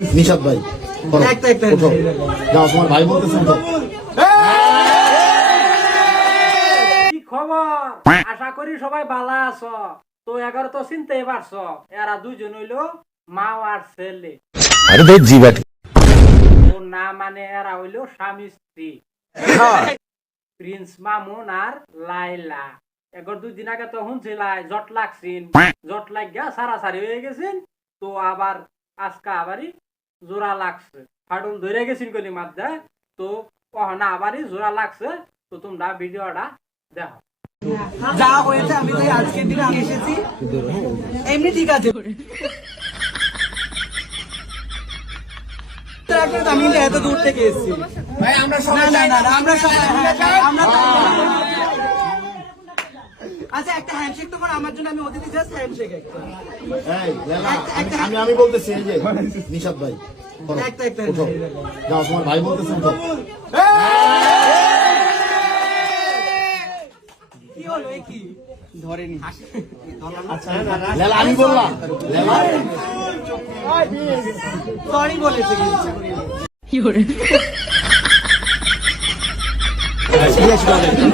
নিশাদ ভাই তোমার ভাই বলতেছে আশা করি সবাই ভালো আছো। তো এগারো তো চিনতেই পারছ এরা দুজন হইল মা আর ছেলে। না মানে এরা হইল স্বামী স্ত্রী। প্রিন্স মামুন আর লাইলা এগর দুদিন আগে তো শুনছিলাই জট লাগছিল জট লাগিয়া সারা সারাসারি হয়ে গেছিল তো আবার আজকা আবারই জোড়া লাগছে। ফাটুল ধরে গেছিন কলি মাদ্দা তো কহনা আবারই জোড়া লাগছে তো তোমরা ভিডিওটা দেখো। যা হয়েছে আমি তাই আজকের দিনে আমি এসেছি। এমনি ঠিক আছে। আমি এত দূর থেকে এসেছি। ভাই আমরা সবাই না না না, আমরা সবাই আমরা আচ্ছা একটা হ্যান্ডশেক তো করো আমার জন্য আমি অতিথি জাস্ট হ্যান্ডশেক একটা। এই, লেলা, আমি আমি বলতেছি এই যে নিশাদ ভাই একটা- একটা- যাও তোমার ভাই বলতেছে ওঠো। কি হলো এ কি? ধরেনি। লেলা আমি বললাম লেলা। সরি বলেছে কিন্তু।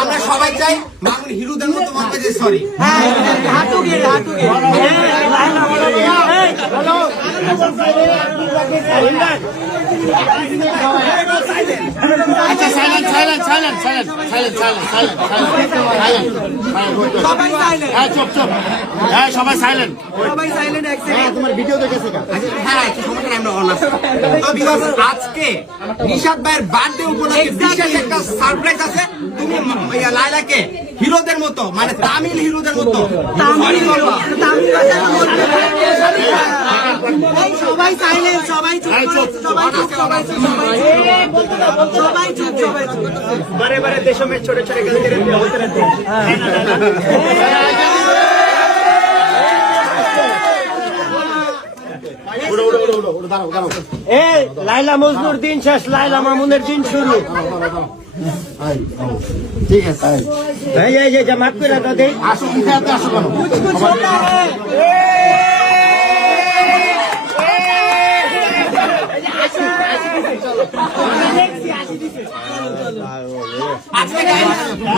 আমরা সবাই চাই মামুন হিরোদের মতো যে সরি হ্যাঁ আচ্ছা silent silent silent silent silent silent silent silent সবাই সাইলেন্ট হ্যাঁ চুপ চুপ। হ্যাঁ সবাই সাইলেন্ট সবাই সাইলেন্ট তোমার ভিডিও দেখেছে কা হ্যাঁ একটু সমস্যা নেই, আমরা অনার্স তো আজকে নিশাদ ভাইয়ের বার্থডে উপলক্ষে বিশেষ একটা সারপ্রাইজ আছে। তুমি ম- লায়লাকে হিরোদের মতো মানে তামিল হিরোদের মতো। সবাই সাইলেন্ট সবাই চুপ এই চুপ, সবাই চুপ সবাই চুপ সবাই চুপ। সবাই চুপ সবাই চুপ। উড়ো উড়ো উড়ো উড়ো উড়ো দাঁড়াও এই লাইলা মজনুর দিন শেষ লাইলা মামুনের দিন শুরু। ঠিক আছে। এই এই যে জামাত করে তো দেই আসো আসো কেন